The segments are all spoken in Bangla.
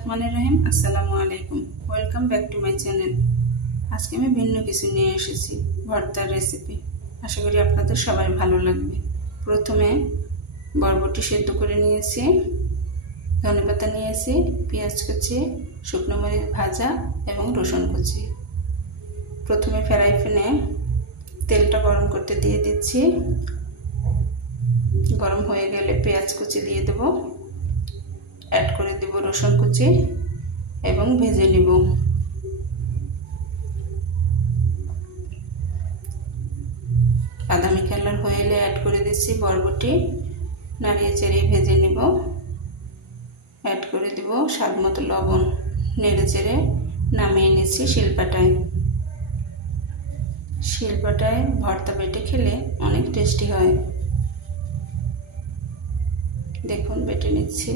बिस्मिल्लाहिर्रहमानिर्रहीम अस्सलामु आलैकुम welcome back to my channel. आज के मैं भिन्न किछु निये एसेछि भर्तार रेसिपि। आशा करी आपनादेर सबाई भालो लागबे। प्रथमे बरबटी सेদ্ধ करे नियेछि, धनेपाता नियेछि, पेंयाज कुचि, शुकनो मरिच भाजा एवं रसुन कुचि। प्रथमे फ्राई पैने तेलटा गरम करते दिए दिচ্ছি। गरम हो गेले पेंयाज कुचि दिए देब, ऐड करे देब रसुन कुचि एवं भेजे निब। बादामी कालार हो एले ऐड करे दिচ্ছি बरबटी, नाड़िये चेड़े भेजे निब। ऐड करे देब स्वाद मतो लवण, नेड़े चेड़े नामिये निচ্ছি शिलपाटाय। शिलपाटाय भर्ता बेटे खेले अनेक टेस्टी हय। देखुन बेटे निচ্ছি।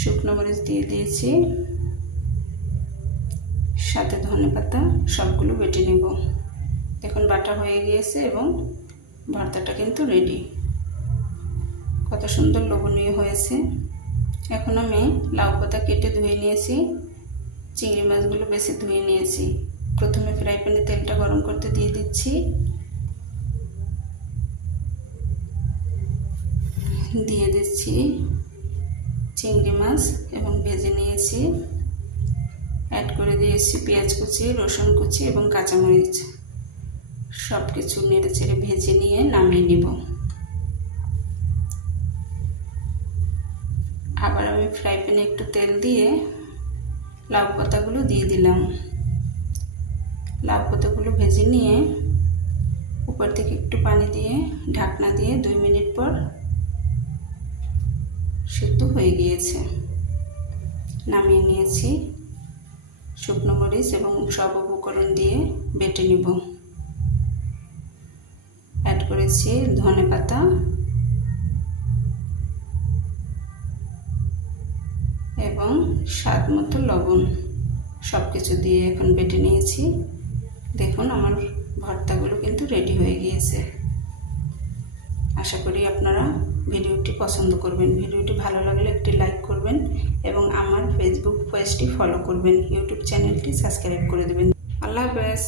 शुकनो मरिच दिए दिएছি, साथे धनेपाता सबगुलो बेटे निब। देखुन बाटा हये गिয়েছে এবং ভর্তাটা কিন্তু রেডি। কত সুন্দর লোভনীয় হয়েছে। এখন আমি লাউ পাতা কেটে ধুয়ে নিয়েছি, চিংড়ি মাছগুলো বেছে ধুয়ে নিয়েছি। প্রথমে ফ্রাই প্যানে তেলটা গরম করতে দিয়ে দিচ্ছি। দিয়ে দিচ্ছি চিংড়ি মাছ এবং ভেজে নিয়েছি। ऐड করে দিয়েছি পেঁয়াজ কুচি, রসুন কুচি এবং কাঁচামরিচ। সবকিছু নেড়ে চেড়ে ভেজে নিয়ে নামিয়ে নিব। আবার আমি ফ্রাই প্যানে একটু তেল দিয়ে লাউ পাতাগুলো দিয়ে দিলাম। লাউ পাতাগুলো ভেজে নিয়ে উপর থেকে একটু পানি দিয়ে ঢাকনা দিয়ে 2 মিনিট পর সিদ্ধ হয়ে গিয়েছে। নামিয়ে নিয়েছি। শুকনো মরিচ এবং সব উপকরণ দিয়ে বেটে নিব। ऐड করেছি ধনেপাতা এবং স্বাদ মতো লবণ। সবকিছু দিয়ে এখন বেটে নিয়েছি। দেখুন আমার ভর্তাগুলো কিন্তু রেডি হয়ে গিয়েছে। আশা করি আপনারা ভিডিওটি পছন্দ করবেন। ভিডিওটি ভালো লাগলে একটি লাইক করবেন এবং আমার ফেসবুক পেজটি ফলো করবেন। ইউটিউব চ্যানেলটি সাবস্ক্রাইব করে দেবেন। আল্লাহ হাফেজ।